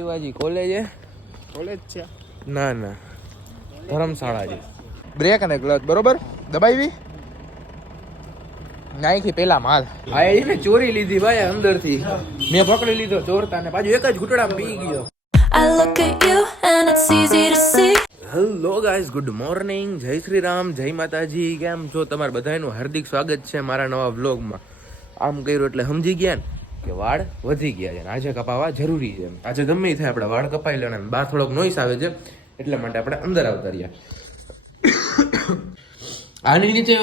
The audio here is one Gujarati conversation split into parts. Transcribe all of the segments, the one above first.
શિવાજી કોલેજ છે ના ના ધર્મશાળા છે. બ્રેક અને ક્લચ બરોબર દબાવી નાખી પેલા માલ આ એને ચોરી લીધી ભાઈ અંદરથી મેં પકડી લીધો ચોરતા ને પાછું એક જ ઘૂંટડા પી ગયો. I look at you and it's easy to see. Hello guys, good morning, જય શ્રી રામ, જય માતાજી. કેમ છો તમારા બધાનું હાર્દિક સ્વાગત છે મારા નવા વ્લોગમાં. આમ કર્યું એટલે સમજી ગયા ને કે વાળ વધી ગયા છે, આજે કપાવવા જરૂરી છે. આજે ગમે થાય આપણે વાળ કપાઈ લેવાના. બહાર થોડોક નોઈસ આવે છે એટલા માટે આપણે અંદર આવતા રહ્યા. આની નીચે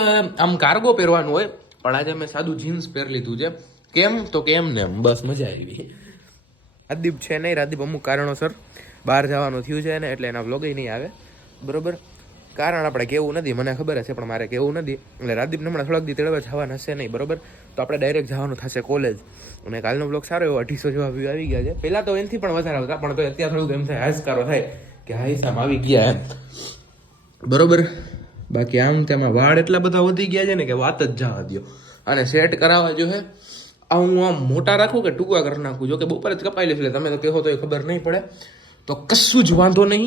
આમ કાર્ગો પહેરવાનું હોય પણ આજે મેં સાદું જીન્સ પહેરી લીધું છે. કેમ તો કેમ ને બસ મજા આવી. રાદીપ છે નહીં, રાદીપ અમુક કારણોસર બહાર જવાનું થયું છે ને એટલે એના વ્લોગે નહીં આવે બરોબર. કારણ આપણે કેવું નથી, મને ખબર છે પણ મારે કેવું નથી. એટલે રાદીપને હમણાં થોડાક દી તેડવા જવાના હશે નહીં બરોબર. તો આપણે ડાયરેક્ટ જવાનું થશે કોલેજ. અને કાલનો બ્લોગ સારો એવો 250 જેવા વ્યૂ આવી ગયા છે. પહેલાં તો એનાથી પણ વધારે આવતા પણ તો અત્યારે થોડુંક એમ થાય હાશકારો થાય કે હાઈસામ આવી ગયા એમ બરોબર. બાકી આમ તેમાં વાળ એટલા બધા વધી ગયા છે ને કે વાત જ જવા દો. અને સેટ કરાવવા જો હે આ હું આમ મોટા રાખું કે ટૂંકા કરી નાખું. જો કે બપોર જ કપાઈ લઈશ એટલે તમે તો કહો તો એ ખબર નહીં પડે. તો કશું જ વાંધો નહીં,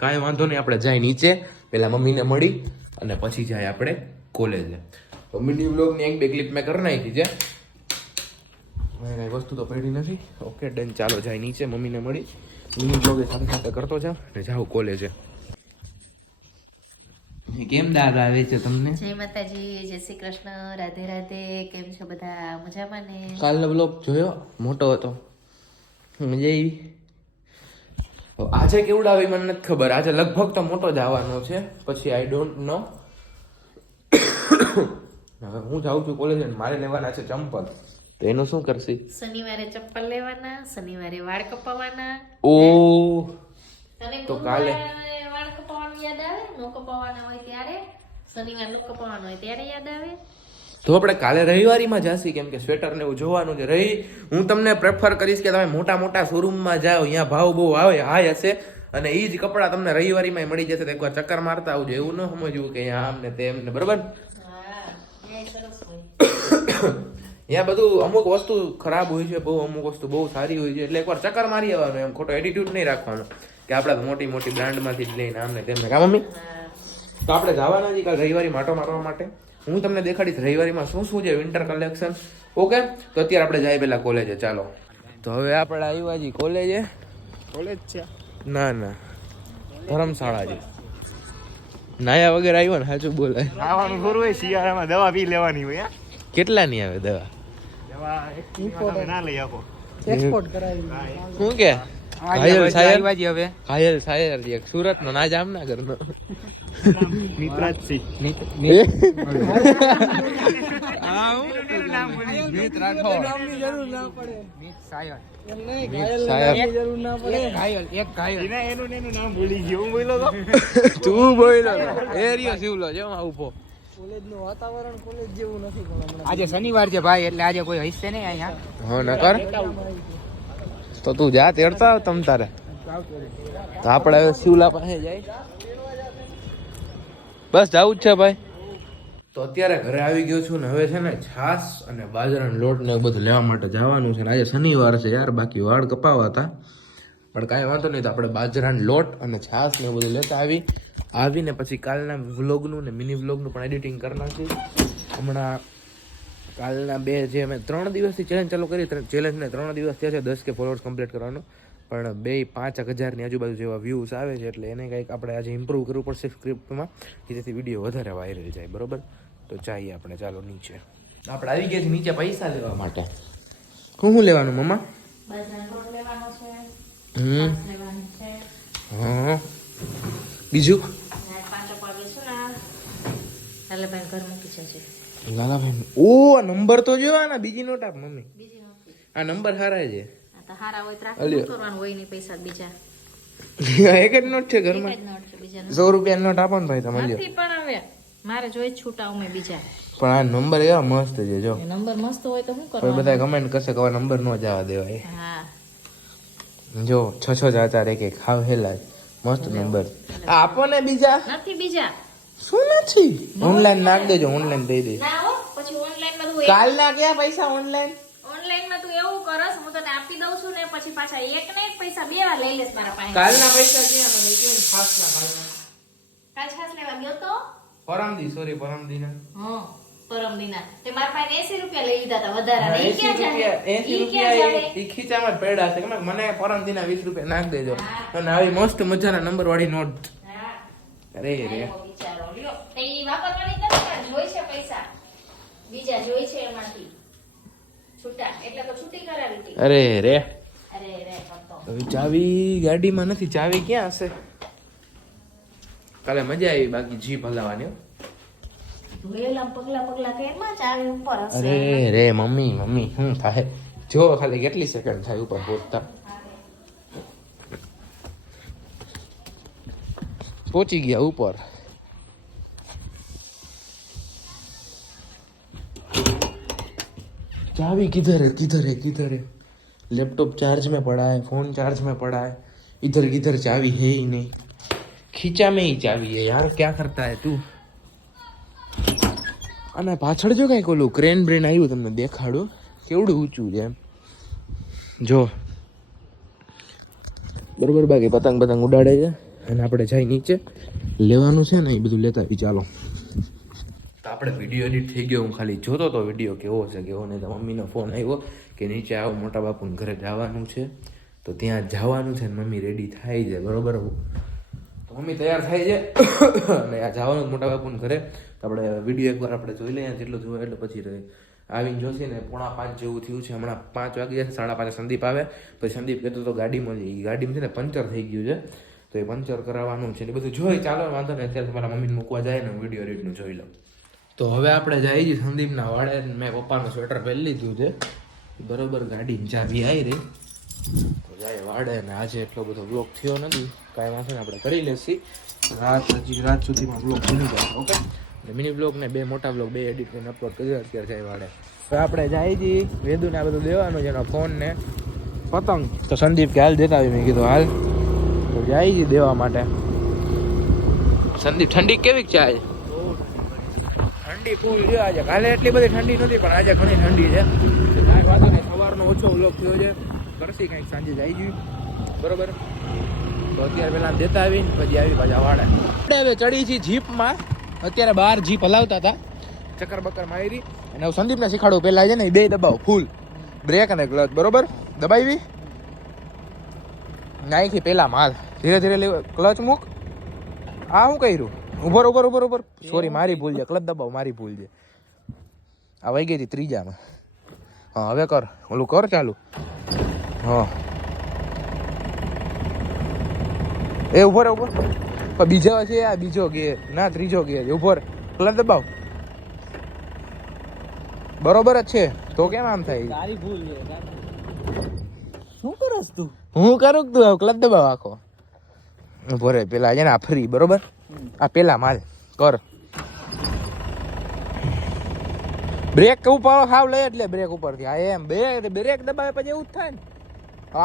કાંઈ વાંધો નહીં. આપણે જાય નીચે પહેલાં મમ્મીને મળી અને પછી જાય આપણે કોલેજે. તો મિની વ્લોગની એક બે ક્લિપ મેં કરી નાખી છે. કાંઈ વસ્તુ તો પડી નથી. ઓકે ડન, ચાલો જાય નીચે મમ્મીને મળી. મિની વ્લોગ સાથે સાથે કરતો જાવ ને જાઉં કોલેજે. કેમ દાદ આવે છે તમને? જય માતાજી, જય શ્રી કૃષ્ણ, રાધે રાધે. કેમ છો બધા? મજામાં ને? કાલનો બ્લોગ જોયો, મોટો હતો, મજા આવી. આજે કેવડા આવી મને નથી ખબર. આજે લગભગ તો મોટો જ આવવાનો છે, પછી આઈ ડોન્ટ નો. હવે હું જાઉં છું કોલેજ, મારે લેવાના છે ચંપલ. તો એનું શું કરશી? શનિવારે ચપ્પલ લેવાના, શનિવારે વાળ કપાવવાના. ઓ તને તો કાલે વાળ કપાવવાનું યાદ આવે? નો કપાવવાના હોય ત્યારે, શનિવાર નો કપાવવાનું હોય ત્યારે યાદ આવે. તો આપણે કાલે રવિવારીમાં જાસી, કેમ કે સ્વેટર ને એવું જોવાનું છે. હું તમને પ્રેફર કરીશ કે તમે મોટા મોટા શોરૂમમાં જાઓ, અહીંયા ભાવ બહુ આવે હાઈ હશે અને એ જ કપડાં તમને રવિવારીમાં મળી જશે. તો એકવાર ચક્કર મારતા આવજો. એવું ન સમજવું કે અહીંયા આમ ને તેમ ને બરોબર. અહીંયા બધું અમુક વસ્તુ ખરાબ હોય છે, બહુ અમુક વસ્તુ બહુ સારી હોય છે. એટલે એકવાર ચક્કર મારી આવવાનું. એમ ખોટો એટીટ્યુડ નહીં રાખવાનો કે આપણે તો મોટી મોટી બ્રાન્ડમાંથી જ લઈને આમને તેમને. કા મમ્મી? તો આપણે જવાના છીએ કાલ રવિવારી માટો મારવા માટે. હું તમને દેખાડીશ રવિવારીમાં શું શું છે વિન્ટર કલેક્શન. ઓકે, તો અત્યારે આપણે જાય પેલા કોલેજે. ચાલો, તો હવે આપણે આવ્યા છીએ કોલેજે. કોલેજ છે ના ના ધર્મશાળા છે. નાયા વગર આવ્યો ને સાચું બોલાય. ખાવાનું થોડું હોય, શિયાળામાં દવા પી લેવાની હોય. કેટલા ની આવે દવા? દવા ના લઈ આપો, એક્સપોર્ટ કરાવી. શું કે ઘાયલ સાયર એક સુરત નો ના જામનગર નો મિત્રાજસિંહ. એનું નામ ભૂલી ગયો. હું બોલ્યો તો તું બોલ્યો એરિયો સિવલો છે ઉભો. કોલેજનું વાતાવરણ કોલેજ જેવું નથી પણ હમણાં. આજે શનિવાર છે ભાઈ, એટલે આજે કોઈ હસશે નહીં અહીંયા. હા નકર તો તું જા તેડતા આવ તમ તારે. તો આપણે હવે શિવલા પાસે જાય. બસ જવું જ છે ભાઈ. તો અત્યારે ઘરે આવી ગયો છું ને હવે છે ને છાસ અને બાજરાનો લોટ ને એવું બધું લેવા માટે જવાનું છે. આજે શનિવાર છે યાર, બાકી વાળ કપાવા હતા પણ કાંઈ વાંધો નહીં. તો આપણે બાજરાનો લોટ અને છાસ ને એવું બધું લેતા આવીને પછી કાલના વ્લોગનું ને મિની વ્લોગનું પણ એડિટિંગ કરી નાખી. હમણાં કાલના બે જે અમે 3 દિવસથી ચેલેન્જ ચાલુ કરી, ચેલેન્જને 3 દિવસ થયા છે 10K ફોલોઅર્સ કમ્પ્લીટ કરવાનું. પણ 2-5,000 આજુબાજુ જેવા વ્યૂઝ આવે છે. એટલે એને કંઈક આપણે આજે ઇમ્પ્રૂવ કરવું પડશે સ્ક્રિપ્ટમાં, જેથી વિડીયો વધારે વાયરલ જાય બરોબર. તો જઈએ આપણે, ચાલો નીચે. આપણે આવી ગયા છીએ નીચે પૈસા લેવા માટે. શું લેવાનું મમ્મા? બાજરાનો લોટ લેવાનો છે, હમ છાશ લેવાની છે, હા બીજું ને 5 અપાવે છે ને. એટલે ભાઈ ઘર મૂકી જશે. લાલાભાઈ ઓ નંબર તો જો આના બીજી નોટ આપ મમ્મી. બીજી નથી. આ નંબર સારા છે. આ તો હારા હોય તો રાખી કરવાનું હોય નહીં, પૈસા બીજા. એક જ નોટ છે ઘરમાં. એક જ નોટ છે, બીજા 100 રૂપિયાની નોટ આપો ને ભાઈ તમે લ્યો. નથી. પણ હવે મારે જોઈ છૂટા ઉમે બીજા. પણ આ નંબર એવા મસ્ત છે જો. એ નંબર મસ્ત હોય તો શું કોઈ કરવાનું? બધા કમેન્ટ કરશે કે આ નંબર નો જવા દેવાય. હા, જો 6-6 4 1 ખાવ હેલા મસ્ત નંબર. આપો ને બીજા. નથી બીજા. શું નથી? ઓનલાઈન નાખ દેજો, ઓનલાઈન દઈ દે. ના હો, પછી ઓનલાઈન માં તું કાલના ક્યાં પૈસા ઓનલાઈન? ઓનલાઈન માં તું એવું કરસ, હું હું તને આપી દઉં છું ને પછી પાછા એક ને એક પૈસા બે વાર લઈ લેશ મારા પાસે. કાલના પૈસા ક્યાં મને કેમ ખાસ ના કાલના કાચ ખાસ લેવા ગયો તો પરમદી ના હા પરમ દિના તે મારા પાસે 80 રૂપિયા લઈ લીધા હતા વધારાના. ઈ ક્યાં જાય? ઈ ક્યાં જાય? ઈ ખીચામાં જ પડ્યા છે કે મને પરમદી ના 20 રૂપિયા નાખ દેજો અને આવી મસ્ત મજાના નંબર વાળી નોટ. હા અરે રે આવો બિચારો લ્યો તે ઈ વાપરવાની નથી જોઈ છે પૈસા બીજા જોઈ છે એમાંથી છૂટા એટલે તો છૂટી કરાવી હતી. અરે રે અરે રે કરતો હવે ચાવી ગાડીમાં નથી, ચાવી ક્યાં હશે? કાલે મજા આવી બાકી જીપ હલાવવાની હો. ધોયેલા પગલા પગલા કેમાં ચાવી ઉપર હશે. અરે રે મમ્મી શું થાય જો ખાલી કેટલી સેકન્ડ થાય ઉપર પહોંચતા. પહોંચી ગયા ઉપર. चाबी किधर है? लैपटॉप चार्ज में पड़ा है, फोन चार्ज में पड़ा है, इधर किधर चाबी है ही नहीं. खींचा में ही चाबी है यार, क्या करता है तू? અને પાછળ જો કઈક ઓલું ક્રેન બ્રેન આવ્યું તમને દેખાડું કેવડું ઊંચું છે એમ જો બરોબર. બાકી પતંગ ઉડાડે છે અને આપણે જઈ નીચે લેવાનું છે ને એ બધું લેતા આવી. ચાલો તો આપણે વિડીયો એડિટ થઈ ગયો. હું ખાલી જોતો તો વિડીયો કેવો છે કેવો નહીં. તો મમ્મીનો ફોન આવ્યો કે નીચે આવો, મોટા બાપુને ઘરે જવાનું છે તો ત્યાં જવાનું છે. મમ્મી રેડી થાય છે બરોબર. તો મમ્મી તૈયાર થાય છે અને આ જવાનું મોટા બાપુને ઘરે. તો આપણે વિડીયો એકવાર આપણે જોઈ લઈએ, જેટલું જોવે એટલે પછી આવીને જોશે ને 4:45 જેવું થયું છે. હમણાં 5 વાગી જશે, 5:30 સંદીપ આવે. પછી સંદીપ કહેતો તો ગાડીમાં છે ને પંચર થઈ ગયું છે તો એ પંચર કરાવવાનું છે ને બધું જોઈ. ચાલો વાંધો નહીં, અત્યારે તમારા મમ્મીને મૂકવા જાય ને વિડીયો એડિટનું જોઈ લો. તો હવે આપણે જઈએ છીએ સંદીપના વાડે. મેં પપ્પાનું સ્વેટર પહેરી લીધું છે બરોબર. ગાડીની ચાવી આવી રહી તો જાય વાડે. ને આજે એટલો બધો બ્લોગ થયો નથી, કાંઈ વાંધો નહીં, આપણે કરી લેશી. રાત સુધીમાં બ્લોગ બની જાય. ઓકે, મિની બ્લોગ ને 2 મોટા બ્લોગ 2 એડિટ કરીને અપલોડ કરી અત્યારે જાય વાડે. તો આપણે જાય છીએ વેદુને આ બધું દેવાનું છે એનો ફોન ને પતંગ. તો સંદીપ કે હાલ દેતા આવી. મેં કીધું હાલ. તો જાય છીએ દેવા માટે. સંદીપ ઠંડી કેવી ચાય? ઠંડી ફૂલ છે આજે. કાલે એટલી બધી ઠંડી નહોતી પણ આજે ઘણી ઠંડી છે. કાંઈ વાંધો નહીં, સવારનો ઓછો વ્લોગ થયો છે. કરશી કંઈક સાંજે જઈ ગયું બરોબર. તો અત્યારે પેલા દેતા આવી પછી આવી પાછા વાડે. આપણે હવે ચડી છીએ જીપમાં. અત્યારે બહાર જીપ હલાવતા હતા, ચક્કર બક્કર મારી. અને હું સંદીપને શીખાડું પહેલા છે ને 2 દબાવ, ફૂલ બ્રેક અને ક્લચ બરોબર. દબાવી નાખી પેલા માલ, ધીરે ધીરે ક્લચ મૂક. આ શું કર્યું? ઉપર. સોરી મારી ભૂલ છે, ક્લચ દબાવ મારી ભૂલ છે. આ વહી ગઈ હતી 3જામાં. હા હવે કર, ઓલું કર ચાલુ. હા એ ઉપર પણ બીજો છે આ બીજો ગેર ના 3જો ગેર. ઉપર ક્લચ દબાવ બરોબર જ છે તો કેમ આમ થાય? તારી ભૂલ છે. શું કરસ તું? હું કરું તું ક્લચ દબાવ આખો ઉભો રે. પેલા છે ને આ ફ્રી બરોબર. આ પેલા માલ કર. બ્રેક ઉપર હાવ લે એટલે બ્રેક ઉપરથી આ એમ બ્રેક દબાવે પછી એવું જ થાય ને.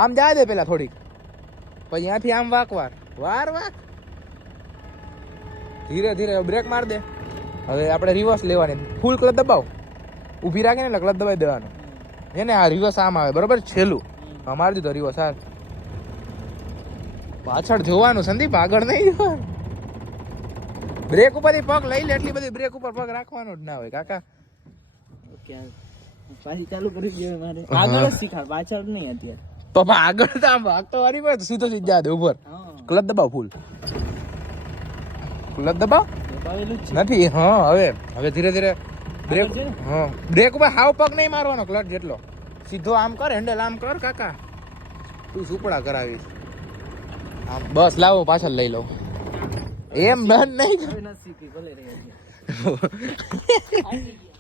આમ જા દે પેલા થોડીક, પછી અહીંયાથી આમ વાક વાક ધીરે ધીરે બ્રેક માર દે. હવે આપણે રિવર્સ લેવાની. ફૂલ ક્લચ દબાવ, ઊભી રાખીને એટલે ક્લચ દબાવી દેવાનું. એને આ રિવર્સ આમ આવે બરોબર. છેલ્લું મારી દીધો રિવર્સ. હાલ પાછળ જોવાનું સંદીપ, આગળ નહીં જોવાનું. બ્રેક ઉપર પગ લઈ લે, એટલી બધી બ્રેક ઉપર પગ રાખવાનો જ ના હોય કાકા. પાછી ચાલુ કરી દેવી મારે. આગળ જ શીખાડ, પાછળ નહીં અત્યારે. પપ્પા આગળ તો આમ ભાગતો વારી પર સીધો જા દે ઉપર. ક્લચ દબાવ ફૂલ. ક્લચ દબાવ દબાવેલું જ છે. નથી. હા હવે ધીરે ધીરે બ્રેક. હા બ્રેક ઉપર હાવ પગ નહીં મારવાનો, ક્લચ જેટલો. સીધો આમ કર, હેન્ડલ આમ કર કાકા. તું સુપડા કરાવીશ આમ. બસ લાવો પાછળ લઈ લઉં. એમ બંધ નહીં. હવે નથી શીખી, ભલે રહે.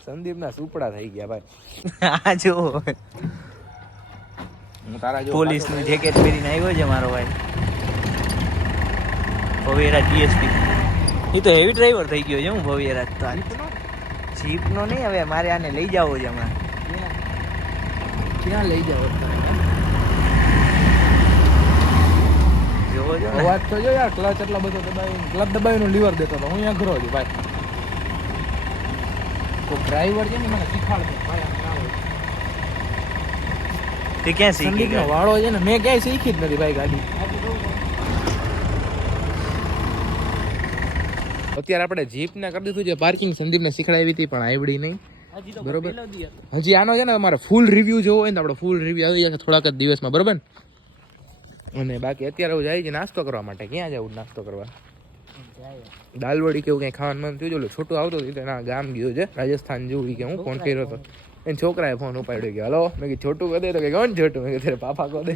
સંદીપ ના સુપડા થઈ ગયા ભાઈ. આ જો હું તારા જો પોલીસ નું જેકેટ પહેરીને આવ્યો છે મારો ભાઈ. ભવેરા જીએસપી. એ તો હેવી ડ્રાઈવર થઈ ગયો છે હું ભવેરા. તો જીપ નો નહીં, હવે મારે આને લઈ જાવો છે હમણાં. ક્યાં લઈ જાવ? જોવો છો ને? અવાજ તો જો યાર, ક્લચ એટલા બધો દબાવી, ક્લચ દબાવીનું લીવર દેતો હતો. હું અહીંયા ઘરો છું ભાઈ. કોઈ ડ્રાઈવર છે ને મને શીખાડતો ભાઈ. આમ ના હોય તે ક્યાં શીખી સંદીપનો ગયો? વાળો છે ને મેં ક્યાંય શીખી જ નથી ભાઈ ગાડી. અત્યારે આપણે જીપ ને કરી દીધું છે પાર્કિંગ. સંદીપને શીખડાવી હતી પણ આવડી નહીં. બરોબર. હજી આનો છે ને તમારે ફૂલ રિવ્યુ જોવો હોય ને આપણે ફૂલ રિવ્યુ આવી જશે થોડાક જ દિવસમાં, બરોબર ને? અને બાકી અત્યારે હું જાય છે નાસ્તો કરવા માટે. ક્યાં જવું નાસ્તો કરવા? દાલવડી કેવું કંઈ ખાવાનું મન થયું. જો છોટું આવતો હતું એના ગામ ગયો છે રાજસ્થાન જેવું કે હું ફોન કર્યો હતો એને છોકરાએ ફોન ઉપાડ્યો કે હલો. મેં કીધું છોટું કહે તો કે કોણ છોટું? મેં કીધું પાપા કહો દે.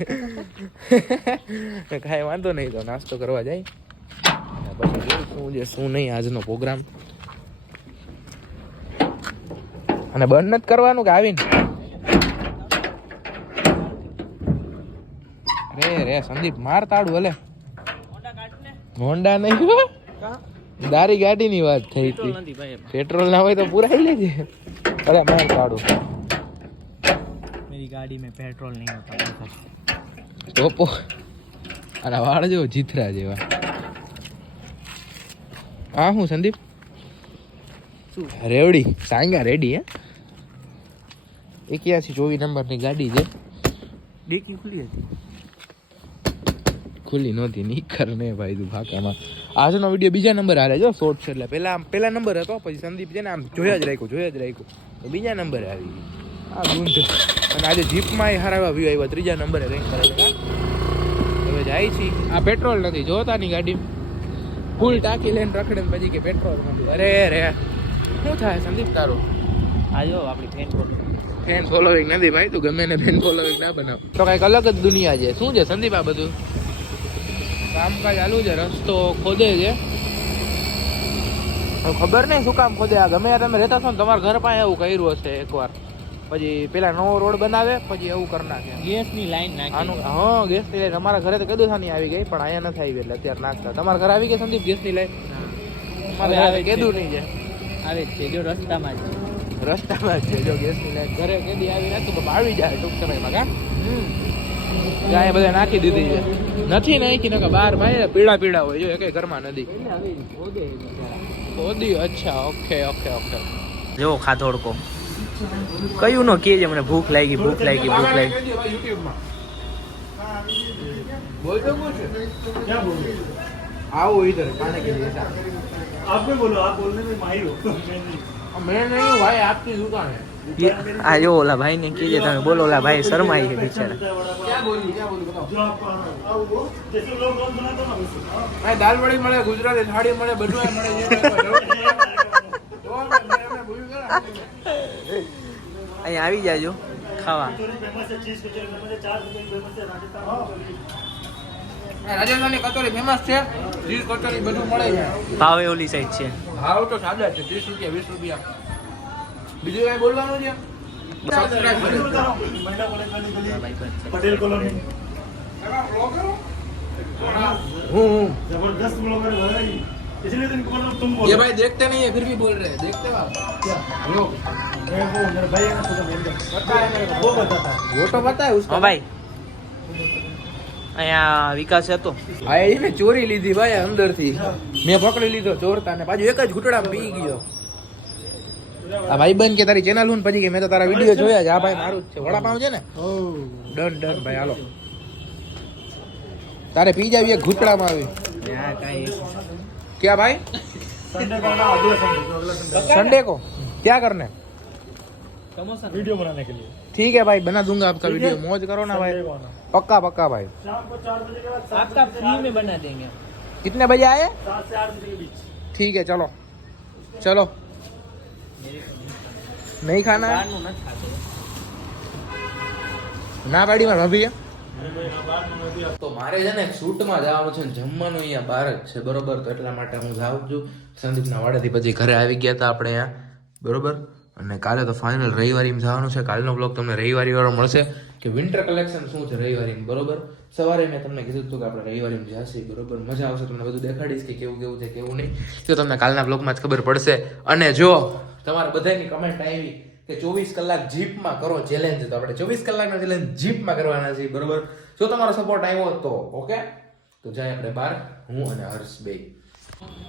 કાંઈ વાંધો નહીં તો નાસ્તો કરવા જાય પછી જોયું શું છે શું નહીં આજનો પ્રોગ્રામ. અને બંધ નથી કરવાનું કે આવીને રે સંદીપ માર તાળું હલે. હોન્ડા નહીં દારી ગાડીની વાત થઈ હતી. પેટ્રોલ ના હોય તો પુરાઈ લેજે. અરે માર તાળું. मेरी गाड़ी में पेट्रोल नहीं होता. ટોપો અને વાળ જેવો જીથરા જેવા. હા હું સંદીપ રેવડી સાંગા રેડી હે 8124 નંબરની ગાડી છે. डिक्की खुली હતી. ખુલ્લી નહોતી નીકર ને ભાઈ તું ફાકામાં. આજનો વિડીયો બીજા નંબર હાલે જો શોર્ટ છે એટલે પેલા નંબર હતો પછી સંદીપ છે ને આમ જોયા જ રાખ્યું તો બીજા નંબરે આવી ગઈ આ ગુંજ. અને આજે જીપમાં હારા એવા વ્યૂ આવ્યા ત્રીજા નંબરે કંઈક કરે. હવે જાય છે આ પેટ્રોલ નથી જોતાની ગાડી ફૂલ ટાંકી લઈને રખડે ને પછી કે પેટ્રોલ નથી. અરે રે શું થાય સંદીપ તારું? આ જો આપણી ફેન બોલ. ફેન ફોલોવિંગ નથી ભાઈ તું ગમે ને ફેન ફોલોવિંગ ના બનાવ તો કંઈક અલગ જ દુનિયા છે. શું છે સંદીપ આ બધું કામકાજ ચાલુ છે? રસ્તો ખોદે છે. ખબર નહીં શું કામ ખોદે. આ ગમે તમે રહેતા છો ને તમારા ઘર પાસે એવું કર્યું હશે એકવાર પછી પેલા નવો રોડ બનાવે પછી એવું કરી નાખે. ગેસની લાઈન નાખી. આનું હા ગેસની લાઈન અમારા ઘરે તો કદું સાની આવી ગઈ પણ અહીંયા નથી આવી એટલે અત્યારે નાખતા. તમારા ઘરે આવી ગઈ સંદીપ ગેસની લાઈન? અમારે આવે કીધું નહીં છે આવે છે જો રસ્તામાં જ. રસ્તામાં જ છે જો ગેસની લાઈન ઘરે કેદી આવી નથી તો આવી જાય ટૂંક સમયમાં. કા ત્યાં બધા નાખી દીધી છે. નથી નાખી નકા બહાર ભાઈ પીળા હોય જો એકેય ઘરમાં નથી ખોદી. અચ્છા ઓકે ઓકે ઓકે. જો ખાધોડકો કયું નો કે મને ભૂખ લાગી. आओ इधर खाने के लिए ऐसा आप भी बोलो, आप बोलने में माहिर हो. मैं नहीं हूँ भाई आपकी दुकान है. આ જો ઓલા ભાઈ ને કીજે તમે બોલો. ઓલા ભાઈ શરમાઈ છે બિચારા. क्या बोलूँ बताओ. जो आप जैसे लोग रोज बनाते हो ना वैसे. भाई दाल बड़ी મળે ગુજરાતી થાળી મળે બધું મળે અહીંયા આવી જાજો ખાવા. फेमस है चीज कचौरी, फेमस है चाट कचौरी, फेमस है राजस्थान कचौरी. રાજસ્થાની કચોરી ફેમસ છે. ચીઝ કચોરી બધું મળે છે. ભાવે ઓલી સાઈડ છે. ભાવ તો સાદા છે 30 રૂપિયા 20 રૂપિયા. બીજું કઈ બોલવાનું છે? સબસ્ક્રાઇબ કરો. महिला कॉलेज वाली गली, पटेल कॉलोनी. हूँ जबरदस्त ब्लॉगर है इसलिए तो इनको बोल रहा हूं, तुम ये बोलो. भाई देखते नहीं है फिर भी बोल रहे हैं. देखते हो आप क्या लोग? मैं वो मेरा भाई है ना तो बोल दो. पता है मेरे को. वो बताता है. वो तो पता है उसको. હા ભાઈ અહીંયા વિકાસ હતો. હા એને ચોરી લીધી ભાઈ અંદરથી. મેં પકડી લીધો ચોરતા ને પાછું એક જ ઘૂંટડા પી ગયો. આ ભાઈબંધ કે તારી ચેનલ હું પછી કે મેં તો તારા વિડીયો જોયા છે. આ ભાઈ મારું જ છે. વડાપાવ છે ને ડન ભાઈ હાલો. તારે પી જાવી એક ઘૂંટડામાં આવી. હા કાઈ क्या भाई संडे को ना अगले संडे को, अगला संडे संडे को क्या करना है? સમોસા वीडियो बनाने के लिए. ठीक है भाई बना दूंगा आपका वीडियो. मौज करो ना भाई. संडे को आना. पक्का पक्का भाई. शाम को 4 बजे के बाद आपका फ्री में बना देंगे. कितने बजे आए? 7 से 8 बजे के बीच. ठीक है चलो चलो. नहीं खाना है? બહારનું નથી ખાતો. ના પાડી માં ભાભી તો મારે છે ને શૂટમાં જવાનું છે. જમવાનું અહીંયા બહાર જ છે બરોબર. તો એટલા માટે હું જાઉં છું. સંદીપના વાડેથી પછી ઘરે આવી ગયા હતા આપણે અહીંયા બરોબર. અને કાલે તો ફાઇનલ રવિવારીમાં જવાનું છે. કાલનો બ્લોગ તમને રવિવારી વાળો મળશે કે વિન્ટર કલેક્શન શું છે રવિવારીમાં બરોબર. સવારે મેં તમને કીધું હતું કે આપણે રવિવારીમાં જશે બરોબર. મજા આવશે. તમને બધું દેખાડીશ કે કેવું કેવું છે કેવું નહીં તો તમને કાલના બ્લોગમાં જ ખબર પડશે. અને જો તમારા બધાની કમેન્ટ આવી કે 24 કલાક જીપમાં કરો ચેલેન્જ તો આપણે 24 કલાકનો ચેલેન્જ જીપમાં કરવાના છે બરોબર. જો તમારો સપોર્ટ આવ્યો તો ઓકે તો જાય આપણે બહાર હું અને હર્ષ બે.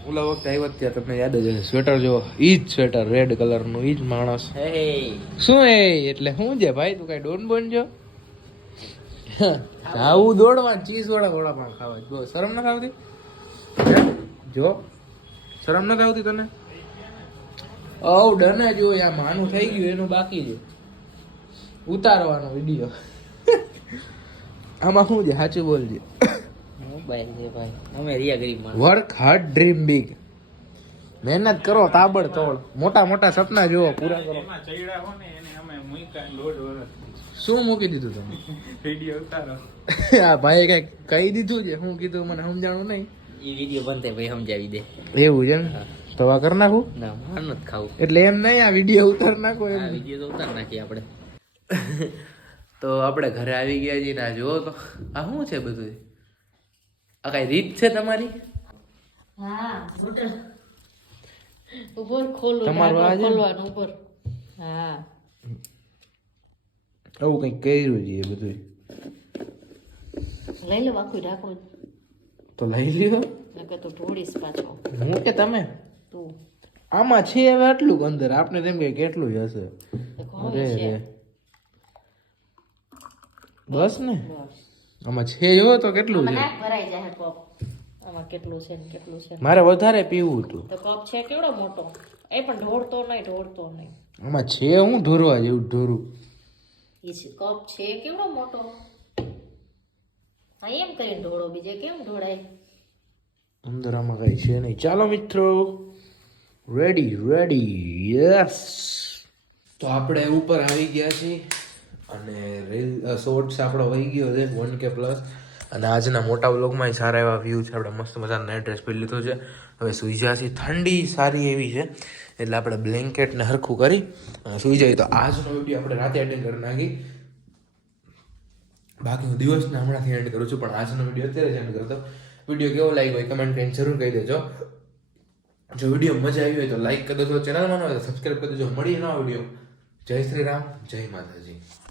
ઓલા વખતે આવ્યો ત્યાં તમને યાદ જ હશે સ્વેટર જો ઈ જ સ્વેટર રેડ કલરનું ઈ જ માણસ. હે શું એ એટલે શું છે ભાઈ તું કઈ ડોન બોન છો? આવું દોડવા ચીઝ વાળા વડાપાઉં ખાવા જો શરમ નથી આવતી હે? જો શરમ નથી આવતી તને ડને જો આ માનું થઈ ગયું એનું બાકી છે ઉતારવાનો વિડીયો આમાં શું છે સાચું બોલજે મોબાઈલ છે ભાઈ અમે રિયા ગરીબ માણસ વર્ક હાર્ડ ડ્રીમ બિગ મહેનત કરો તાબડતોડ મોટા મોટા સપના જુઓ પૂરા કરો શું મૂકી દીધું તમે આ ભાઈ કઈ કહી દીધું છે શું કીધું મને સમજાણું નહીં એ વિડીયો બનતે ભાઈ સમજાવી દે એવું છે ને તો આ કરી નાખું ના માર નથી ખાવું એટલે એમ નહીં આ વિડીયો ઉતાર નાખો એમ આ વિડીયો તો ઉતાર નાખીએ આપણે તો આપણે ઘરે આવી ગયા છીએ ને આ જુઓ તો આ શું છે બધું આ કઈ રીત છે તમારી હા હોટલ ઉપર ખોલું તમારું આ છે? ખોલવાનું ઉપર હા આવું કઈક કર્યું છે એ બધું લઈ લો આખું ઢાંકણું તો લઈ લ્યો નકર તો ઢોળીશ પાછો હું કે તમે તું આમાં છે હવે આટલું અંદર આપણે તેમ કે કેટલું હશે તો ઘણું અરે છે રે બસ ને બસ આમાં છે જો તો કેટલું આમાં છે નાક ભરાઈ જાય કપ આમાં કેટલું છે ને કેટલું છે મારે વધારે પીવું હતું તો કપ છે કેવડો મોટો એ પણ ઢોળતો નહીં આમાં છે હું ઢોરવા જેવું ઢોરું એ છે કપ છે કેવડો મોટો હા એમ કરીને ઢોળો બીજે કેમ ઢોળાય અંદર આમાં કઈ છે નહીં ચાલો મિત્રો રેડી યસ તો આપણે ઉપર આવી ગયા છીએ અને રીલ શોર્ટ્સ આપણો વહી ગયો છે 1K પ્લસ અને આજના મોટા વ્લોગમાં સારા એવા વ્યૂ છે આપણે મસ્ત મજાનો નાઇટ ડ્રેસ પહેરી લીધો છે હવે સુઈ ગયા છીએ ઠંડી સારી એવી છે એટલે આપણે બ્લેન્કેટને હરખું કરી અને સુઈ જઈએ તો આજનો વિડીયો આપણે રાતે એડિંગ કરી નાખી બાકી હું દિવસને હમણાંથી એડ કરું છું પણ આજનો વિડીયો અત્યારે જ એડ કરતો વિડીયો કેવો લાગ્યો હોય કમેન્ટ કરીને જરૂર કહી દેજો જો વિડીયો મજા આવી હોય તો લાઈક કરી દેજો ચેનલમાં ન હોય તો સબસ્ક્રાઈબ કરી દેજો મળીએ નવા વિડીયો જય શ્રી રામ જય માતાજી